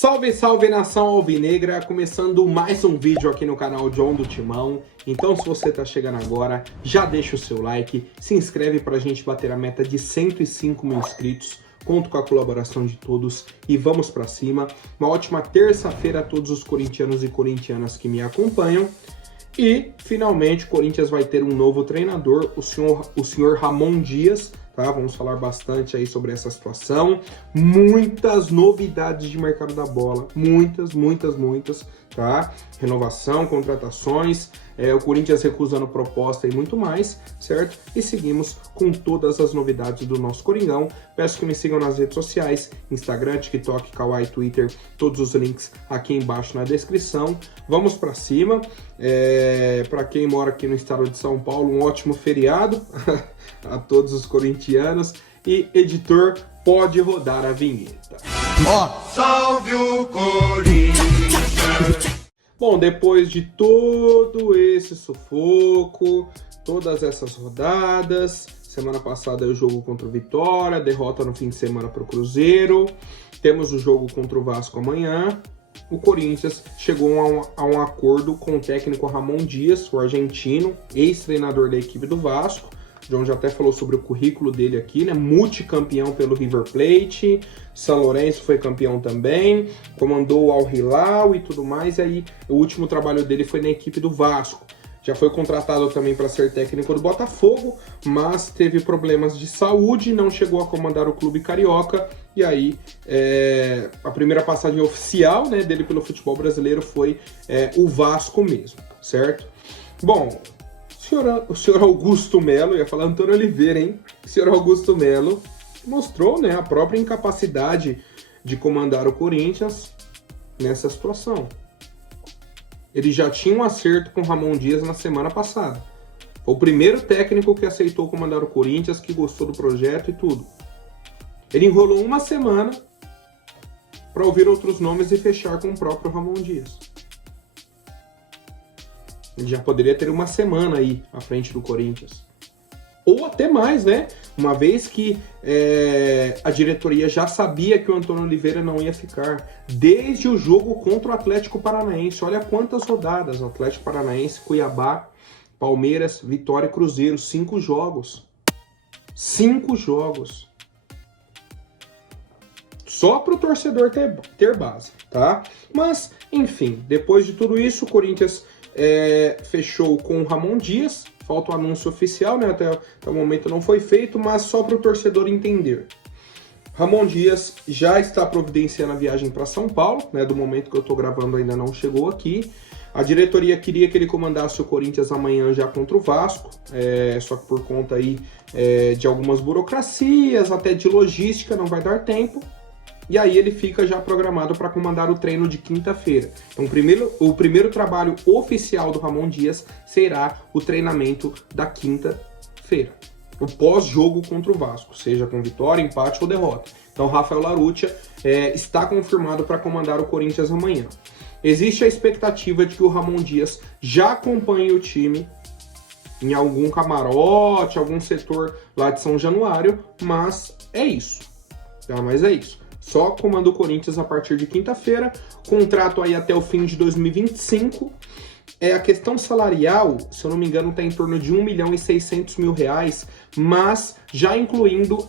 Salve, salve nação alvinegra, começando mais um vídeo aqui no canal John do Timão. Então se você tá chegando agora, já deixa o seu like, se inscreve pra gente bater a meta de 105 mil inscritos. Conto com a colaboração de todos e vamos pra cima. Uma ótima terça-feira a todos os corintianos e corintianas que me acompanham. E finalmente o Corinthians vai ter um novo treinador, o senhor Ramon Dias. Tá? Vamos falar bastante aí sobre essa situação. Muitas novidades de mercado da bola. Muitas. Tá? Renovação, contratações, o Corinthians recusando proposta e muito mais, certo? E seguimos com todas as novidades do nosso Coringão. Peço que me sigam nas redes sociais, Instagram, TikTok, Kawaii, Twitter, todos os links aqui embaixo na descrição. Vamos para cima. Para quem mora aqui no estado de São Paulo, um ótimo feriado a todos os corintianos. E editor, pode rodar a vinheta. Salve o Corinthians! Bom, depois de todo esse sufoco, todas essas rodadas, semana passada o jogo contra o Vitória, derrota no fim de semana para o Cruzeiro, temos o jogo contra o Vasco amanhã, o Corinthians chegou a um acordo com o técnico Ramon Dias, o argentino, ex-treinador da equipe do Vasco. O John já até falou sobre o currículo dele aqui, né? Multicampeão pelo River Plate, São Lourenço foi campeão também, comandou o Al Hilal e tudo mais, e aí o último trabalho dele foi na equipe do Vasco. Já foi contratado também para ser técnico do Botafogo, mas teve problemas de saúde, não chegou a comandar o clube carioca, e aí a primeira passagem oficial, né, dele pelo futebol brasileiro foi o Vasco mesmo, certo? Bom, o senhor Augusto Melo, ia falar Antônio Oliveira, hein? O senhor Augusto Melo mostrou, né, a própria incapacidade de comandar o Corinthians nessa situação. Ele já tinha um acerto com o Ramon Dias na semana passada. Foi o primeiro técnico que aceitou comandar o Corinthians, que gostou do projeto e tudo. Ele enrolou uma semana para ouvir outros nomes e fechar com o próprio Ramon Dias. Ele já poderia ter uma semana aí à frente do Corinthians. Ou até mais, né? Uma vez que a diretoria já sabia que o Antônio Oliveira não ia ficar. Desde o jogo contra o Atlético Paranaense. Olha quantas rodadas. Atlético Paranaense, Cuiabá, Palmeiras, Vitória e Cruzeiro. 5 jogos. 5 jogos. Só para o torcedor ter base, tá? Mas, enfim, depois de tudo isso, o Corinthians fechou com o Ramon Dias. Falta o anúncio oficial, né? Até o momento não foi feito, mas só para o torcedor entender. Ramon Dias já está providenciando a viagem para São Paulo, né? Do momento que eu estou gravando ainda não chegou aqui. A diretoria queria que ele comandasse o Corinthians amanhã já contra o Vasco, só que por conta aí de algumas burocracias, até de logística, não vai dar tempo. E aí ele fica já programado para comandar o treino de quinta-feira. Então o primeiro trabalho oficial do Ramon Dias será o treinamento da quinta-feira. O pós-jogo contra o Vasco, seja com vitória, empate ou derrota. Então Rafael Larrutia está confirmado para comandar o Corinthians amanhã. Existe a expectativa de que o Ramon Dias já acompanhe o time em algum camarote, algum setor lá de São Januário, mas é isso. Tá? Mas é isso. Só comanda o Corinthians a partir de quinta-feira, contrato aí até o fim de 2025. A questão salarial, se eu não me engano, está em torno de R$1.600.000, mas já incluindo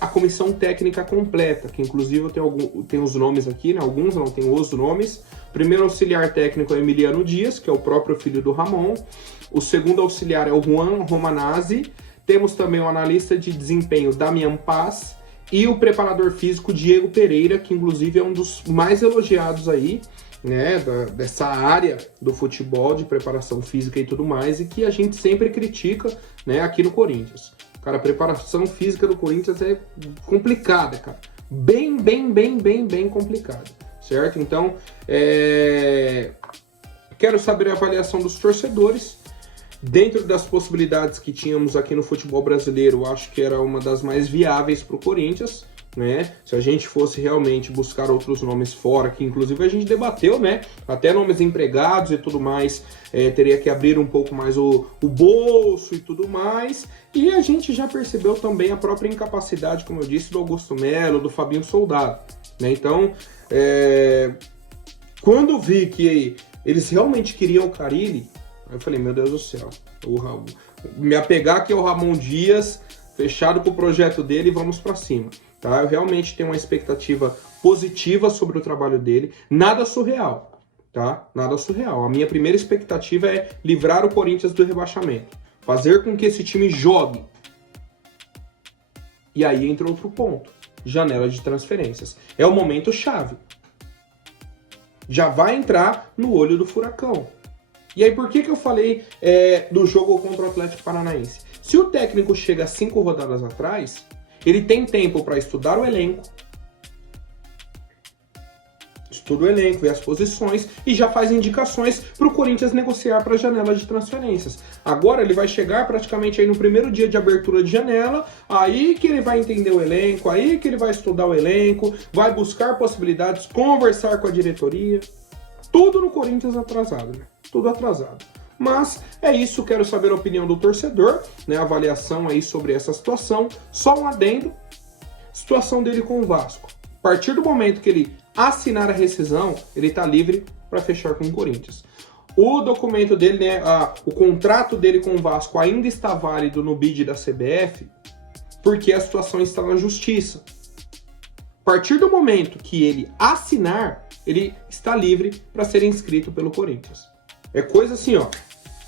a comissão técnica completa, que inclusive eu tenho os nomes aqui, né? Alguns não tem os nomes. O primeiro auxiliar técnico é Emiliano Dias, que é o próprio filho do Ramon. O segundo auxiliar é o Juan Romanazzi. Temos também o analista de desempenho Damian Paz, e o preparador físico Diego Pereira, que inclusive é um dos mais elogiados aí, né, dessa área do futebol, de preparação física e tudo mais, e que a gente sempre critica, né, aqui no Corinthians. Cara, a preparação física do Corinthians é complicada, cara. Bem complicada, certo? Então, quero saber a avaliação dos torcedores. Dentro das possibilidades que tínhamos aqui no futebol brasileiro, acho que era uma das mais viáveis para o Corinthians, né? Se a gente fosse realmente buscar outros nomes fora, que inclusive a gente debateu, né? Até nomes empregados e tudo mais, teria que abrir um pouco mais o bolso e tudo mais. E a gente já percebeu também a própria incapacidade, como eu disse, do Augusto Melo, do Fabinho Soldado, né? Então, Quando vi que eles realmente queriam o Carille, aí eu falei, meu Deus do céu, me apegar aqui ao Ramon Dias, fechado com o projeto dele, e vamos para cima. Tá? Eu realmente tenho uma expectativa positiva sobre o trabalho dele, nada surreal, tá? Nada surreal. A minha primeira expectativa é livrar o Corinthians do rebaixamento, fazer com que esse time jogue. E aí entra outro ponto, janela de transferências. É o momento chave. Já vai entrar no olho do furacão. E aí por que eu falei do jogo contra o Atlético Paranaense? Se o técnico chega 5 rodadas atrás, ele tem tempo para estudar o elenco, estuda o elenco, vê as posições e já faz indicações para o Corinthians negociar para a janela de transferências. Agora ele vai chegar praticamente aí no primeiro dia de abertura de janela, aí que ele vai entender o elenco, aí que ele vai estudar o elenco, vai buscar possibilidades, conversar com a diretoria. Tudo no Corinthians atrasado, né? Tudo atrasado. Mas é isso, quero saber a opinião do torcedor, né? A avaliação aí sobre essa situação. Só um adendo, situação dele com o Vasco. A partir do momento que ele assinar a rescisão, ele está livre para fechar com o Corinthians. O documento dele, né, o contrato dele com o Vasco ainda está válido no bid da CBF, porque a situação está na justiça. A partir do momento que ele assinar, ele está livre para ser inscrito pelo Corinthians. É coisa assim, ó,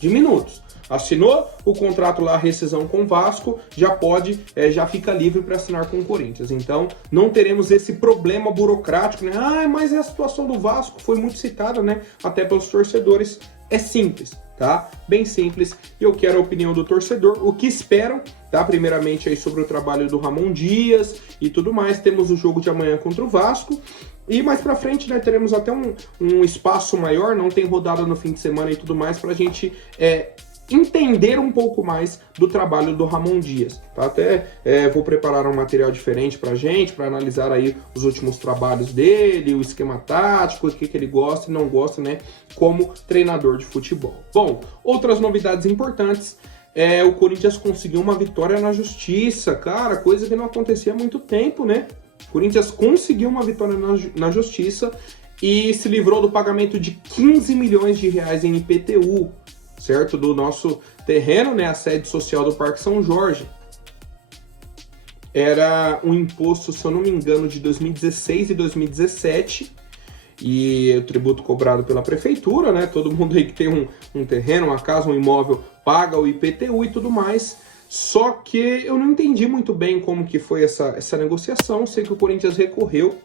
de minutos. Assinou o contrato lá, a rescisão com o Vasco, já fica livre para assinar com o Corinthians. Então, não teremos esse problema burocrático, né? Mas a situação do Vasco foi muito citada, né? Até pelos torcedores. É simples, tá? Bem simples. E eu quero a opinião do torcedor. O que esperam, tá? Primeiramente aí sobre o trabalho do Ramon Dias e tudo mais. Temos o jogo de amanhã contra o Vasco. E mais pra frente, né, teremos até um espaço maior, não tem rodada no fim de semana e tudo mais, pra gente entender um pouco mais do trabalho do Ramon Dias. Tá? Até vou preparar um material diferente pra gente, para analisar aí os últimos trabalhos dele, o esquema tático, o que ele gosta e não gosta, né, como treinador de futebol. Bom, outras novidades importantes. O Corinthians conseguiu uma vitória na justiça, cara, coisa que não acontecia há muito tempo, né? O Corinthians conseguiu uma vitória na justiça e se livrou do pagamento de 15 milhões de reais em IPTU, certo? Do nosso terreno, né? A sede social do Parque São Jorge. Era um imposto, se eu não me engano, de 2016 e 2017. E o tributo cobrado pela prefeitura, né? Todo mundo aí que tem um terreno, uma casa, um imóvel, paga o IPTU e tudo mais. Só que eu não entendi muito bem como que foi essa negociação. Sei que o Corinthians recorreu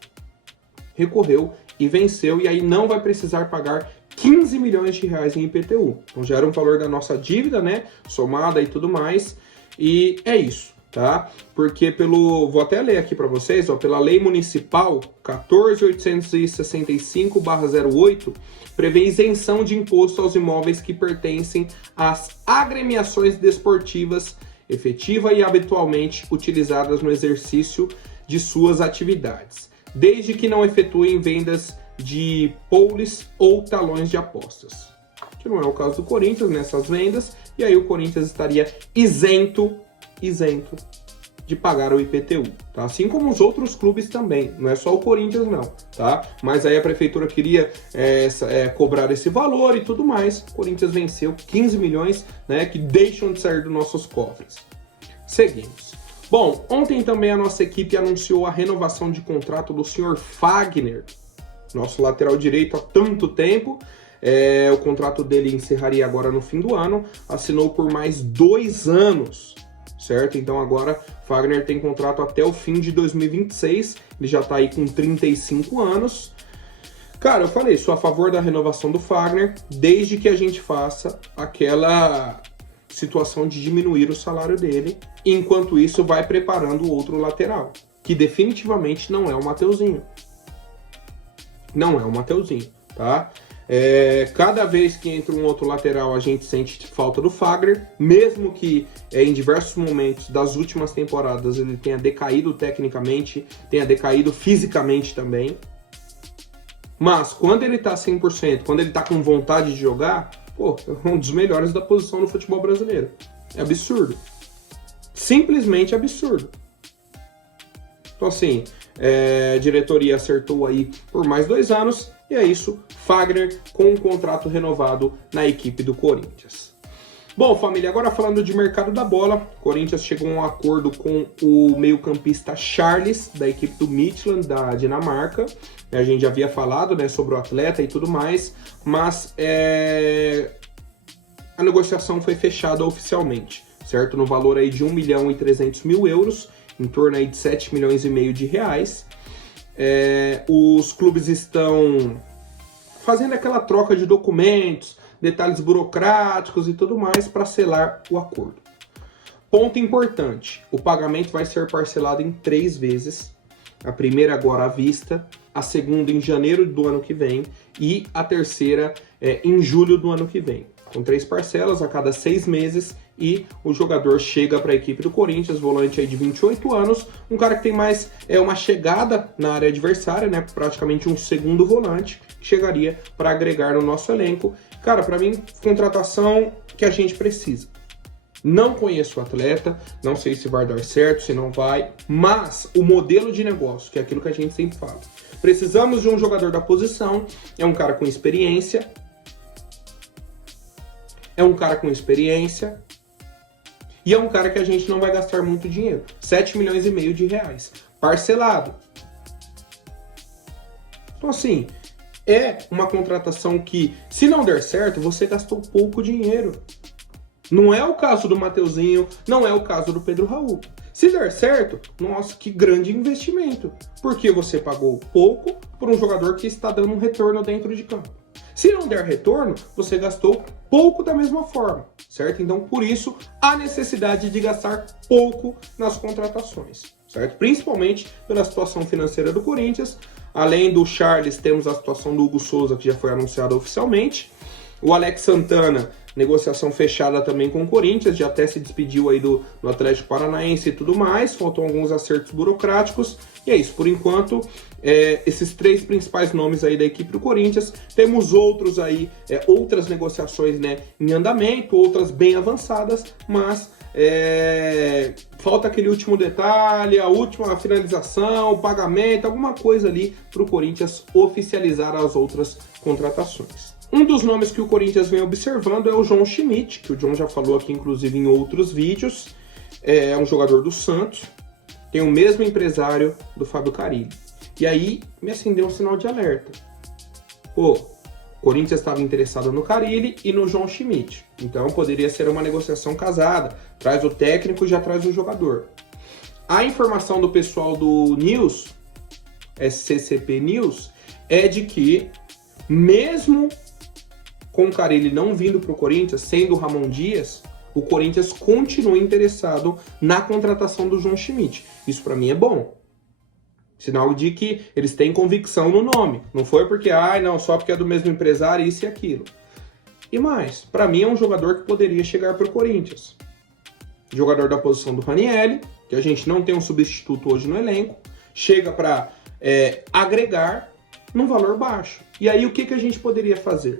e venceu, e aí não vai precisar pagar 15 milhões de reais em IPTU. Então já era um valor da nossa dívida, né? Somada e tudo mais. E é isso, tá? Porque vou até ler aqui para vocês, ó, pela Lei Municipal 14.865/08, prevê isenção de imposto aos imóveis que pertencem às agremiações desportivas efetiva e habitualmente utilizadas no exercício de suas atividades, desde que não efetuem vendas de poules ou talões de apostas. Que não é o caso do Corinthians nessas vendas, e aí o Corinthians estaria isento de pagar o IPTU, tá? Assim como os outros clubes também, não é só o Corinthians não, tá? Mas aí a prefeitura queria cobrar esse valor e tudo mais, o Corinthians venceu 15 milhões, né, que deixam de sair dos nossos cofres. Seguimos. Bom, ontem também a nossa equipe anunciou a renovação de contrato do senhor Fagner, nosso lateral direito há tanto tempo. O contrato dele encerraria agora no fim do ano, assinou por mais 2 anos, certo? Então agora Fagner tem contrato até o fim de 2026, ele já tá aí com 35 anos. Cara, eu falei, sou a favor da renovação do Fagner, desde que a gente faça aquela situação de diminuir o salário dele, enquanto isso vai preparando o outro lateral, que definitivamente não é o Mateuzinho. Não é o Mateuzinho, tá? Cada vez que entra um outro lateral, a gente sente falta do Fagner, mesmo que em diversos momentos das últimas temporadas ele tenha decaído tecnicamente, tenha decaído fisicamente também. Mas quando ele tá 100%, quando ele tá com vontade de jogar, pô, é um dos melhores da posição no futebol brasileiro. É absurdo. Simplesmente absurdo. Então assim, a diretoria acertou aí por mais 2 anos, e é isso, Fagner com um contrato renovado na equipe do Corinthians. Bom, família, agora falando de mercado da bola, o Corinthians chegou a um acordo com o meio-campista Charles, da equipe do Midtjylland, da Dinamarca. A gente já havia falado, né, sobre o atleta e tudo mais, mas a negociação foi fechada oficialmente, certo? No valor aí de 1.300.000 euros, em torno aí de 7 milhões e meio de reais. Os clubes estão fazendo aquela troca de documentos, detalhes burocráticos e tudo mais para selar o acordo. Ponto importante, o pagamento vai ser parcelado em 3 vezes, a primeira agora à vista, a segunda em janeiro do ano que vem e a terceira em julho do ano que vem. Com 3 parcelas a cada 6 meses e o jogador chega para a equipe do Corinthians, volante aí de 28 anos, um cara que tem mais uma chegada na área adversária, né? Praticamente um segundo volante, que chegaria para agregar no nosso elenco. Cara, para mim, contratação que a gente precisa. Não conheço o atleta, não sei se vai dar certo, se não vai, mas o modelo de negócio, que é aquilo que a gente sempre fala. Precisamos de um jogador da posição, é um cara com experiência, e é um cara que a gente não vai gastar muito dinheiro. 7 milhões e meio de reais. Parcelado. Então assim, é uma contratação que, se não der certo, você gastou pouco dinheiro. Não é o caso do Mateuzinho, não é o caso do Pedro Raul. Se der certo, nossa, que grande investimento. Porque você pagou pouco por um jogador que está dando um retorno dentro de campo. Se não der retorno, você gastou pouco da mesma forma, certo? Então, por isso, a necessidade de gastar pouco nas contratações, certo? Principalmente pela situação financeira do Corinthians. Além do Charles, temos a situação do Hugo Souza, que já foi anunciada oficialmente. O Alex Santana, negociação fechada também com o Corinthians, já até se despediu aí do Atlético Paranaense e tudo mais, faltam alguns acertos burocráticos, e é isso, por enquanto, esses 3 principais nomes aí da equipe do Corinthians. Temos outros aí, outras negociações, né, em andamento, outras bem avançadas, mas falta aquele último detalhe, a última finalização, o pagamento, alguma coisa ali para o Corinthians oficializar as outras contratações. Um dos nomes que o Corinthians vem observando é o João Schmidt, que o John já falou aqui, inclusive, em outros vídeos. É um jogador do Santos, tem o mesmo empresário do Fábio Carille. E aí, me acendeu um sinal de alerta. Pô, o Corinthians estava interessado no Carille e no João Schmidt. Então, poderia ser uma negociação casada. Traz o técnico e já traz o jogador. A informação do pessoal do News, SCCP News, é de que, mesmo com o Carille não vindo para o Corinthians, sendo o Ramon Dias, o Corinthians continua interessado na contratação do João Schmidt. Isso para mim é bom. Sinal de que eles têm convicção no nome. Não foi porque, só porque é do mesmo empresário, isso e aquilo. E mais, para mim é um jogador que poderia chegar para o Corinthians. Jogador da posição do Ranieri, que a gente não tem um substituto hoje no elenco, chega para agregar num valor baixo. E aí o que a gente poderia fazer?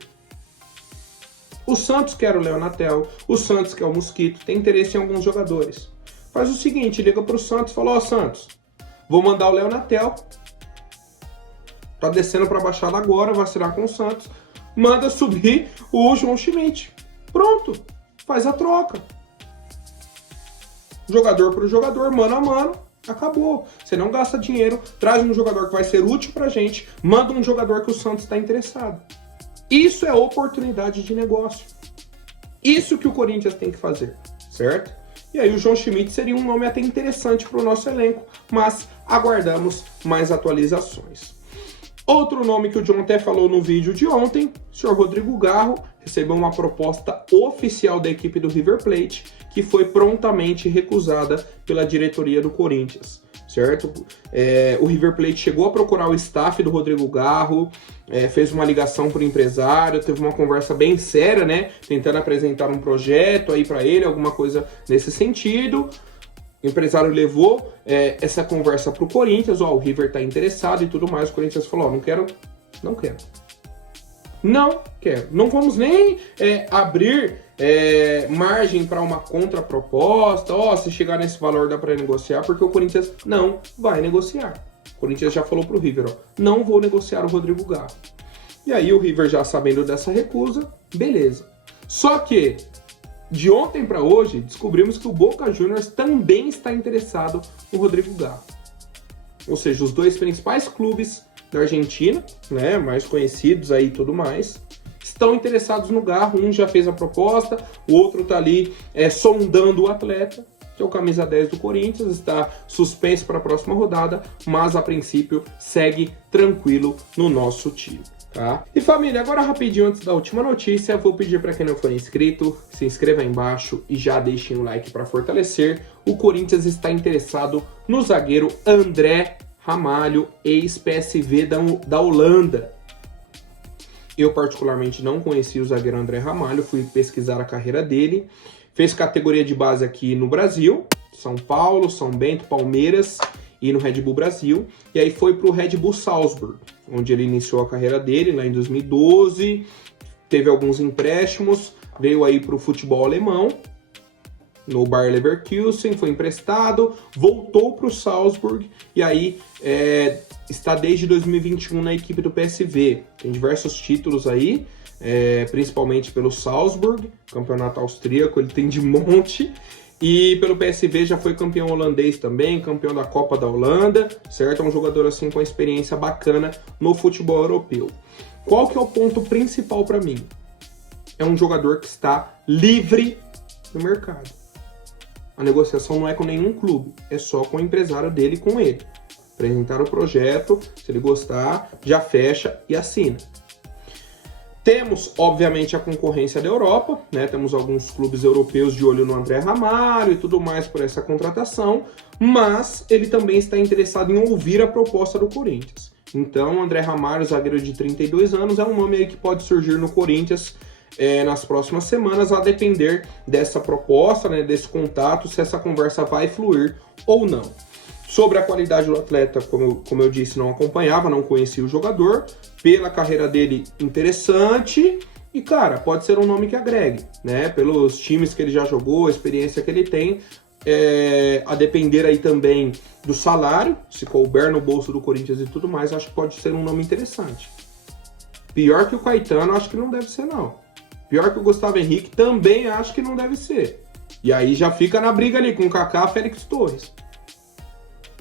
O Santos quer o Leonatel, o Santos quer o Mosquito, tem interesse em alguns jogadores. Faz o seguinte, liga pro Santos e fala, Santos, vou mandar o Leonatel, tá descendo pra Baixada agora, vai assinar com o Santos, manda subir o João Schmidt. Pronto, faz a troca. Jogador pro jogador, mano a mano, acabou. Você não gasta dinheiro, traz um jogador que vai ser útil pra gente, manda um jogador que o Santos está interessado. Isso é oportunidade de negócio. Isso que o Corinthians tem que fazer, certo? E aí o João Schmidt seria um nome até interessante para o nosso elenco, mas aguardamos mais atualizações. Outro nome que o John até falou no vídeo de ontem, o senhor Rodrigo Garro, recebeu uma proposta oficial da equipe do River Plate, que foi prontamente recusada pela diretoria do Corinthians, certo? O River Plate chegou a procurar o staff do Rodrigo Garro, fez uma ligação para o empresário, teve uma conversa bem séria, né? Tentando apresentar um projeto aí para ele, alguma coisa nesse sentido. O empresário levou essa conversa para o Corinthians, o River está interessado e tudo mais. O Corinthians falou, não quero. Não quero. Não vamos nem abrir margem para uma contraproposta. Se chegar nesse valor dá para negociar, porque o Corinthians não vai negociar. O Corinthians já falou pro River, ó, não vou negociar o Rodrigo Garro. E aí o River já sabendo dessa recusa, beleza. Só que, de ontem para hoje, descobrimos que o Boca Juniors também está interessado no Rodrigo Garro. Ou seja, os dois principais clubes da Argentina, né, mais conhecidos aí e tudo mais, estão interessados no Garro. Um já fez a proposta, o outro tá ali sondando o atleta, que é o camisa 10 do Corinthians, está suspenso para a próxima rodada, mas a princípio segue tranquilo no nosso time. Tá? E família, agora rapidinho antes da última notícia, vou pedir para quem não for inscrito, se inscreva aí embaixo e já deixem o like para fortalecer. O Corinthians está interessado no zagueiro André Ramalho, ex-PSV da Holanda. Eu particularmente não conheci o zagueiro André Ramalho, fui pesquisar a carreira dele. Fez categoria de base aqui no Brasil, São Paulo, São Bento, Palmeiras e no Red Bull Brasil. E aí foi para o Red Bull Salzburg, onde ele iniciou a carreira dele lá em 2012. Teve alguns empréstimos, veio aí para o futebol alemão, no Bayer Leverkusen, foi emprestado, voltou para o Salzburg e aí está desde 2021 na equipe do PSV. Tem diversos títulos aí, principalmente pelo Salzburg, campeonato austríaco, ele tem de monte. E pelo PSV já foi campeão holandês também, campeão da Copa da Holanda, certo? É um jogador assim com experiência bacana no futebol europeu. Qual que é o ponto principal para mim? É um jogador que está livre no mercado. A negociação não é com nenhum clube, é só com o empresário dele e com ele. Apresentar o projeto, se ele gostar, já fecha e assina. Temos, obviamente, a concorrência da Europa, né? Temos alguns clubes europeus de olho no André Ramalho e tudo mais por essa contratação, mas ele também está interessado em ouvir a proposta do Corinthians. Então, André Ramalho, zagueiro de 32 anos, é um nome aí que pode surgir no Corinthians nas próximas semanas, a depender dessa proposta, né, desse contato, se essa conversa vai fluir ou não. Sobre a qualidade do atleta, como eu disse, não acompanhava, não conhecia o jogador. Pela carreira dele, interessante. E, cara, pode ser um nome que agregue, né? Pelos times que ele já jogou, a experiência que ele tem. A depender aí também do salário, se couber no bolso do Corinthians e tudo mais, acho que pode ser um nome interessante. Pior que o Caetano, acho que não deve ser, não. Pior que o Gustavo Henrique, também acho que não deve ser. E aí já fica na briga ali com o Kaká e Félix Torres.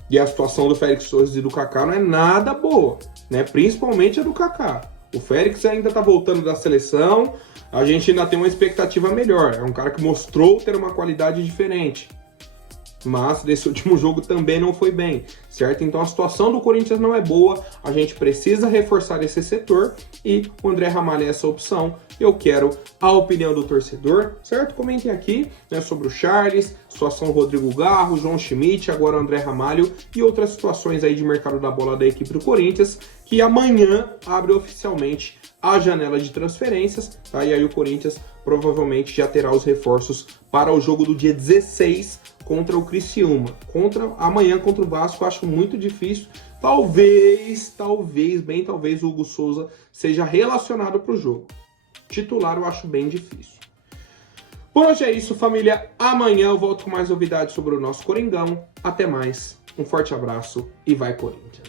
E a situação do Félix Torres e do Kaká não é nada boa, né? Principalmente a do Kaká. O Félix ainda tá voltando da seleção, a gente ainda tem uma expectativa melhor. É um cara que mostrou ter uma qualidade diferente. Mas desse último jogo também não foi bem, certo? Então a situação do Corinthians não é boa, a gente precisa reforçar esse setor e o André Ramalho é essa opção. Eu quero a opinião do torcedor, certo? Comentem aqui, né, sobre o Charles, situação Rodrigo Garro, João Schmidt, agora o André Ramalho e outras situações aí de mercado da bola da equipe do Corinthians, que amanhã abre oficialmente a janela de transferências, tá? E aí o Corinthians provavelmente já terá os reforços para o jogo do dia 16 contra o Criciúma. Amanhã contra o Vasco, acho muito difícil. Talvez, bem talvez o Hugo Souza seja relacionado para o jogo. Titular eu acho bem difícil. Por hoje é isso, família. Amanhã eu volto com mais novidades sobre o nosso Coringão. Até mais, um forte abraço e vai Corinthians!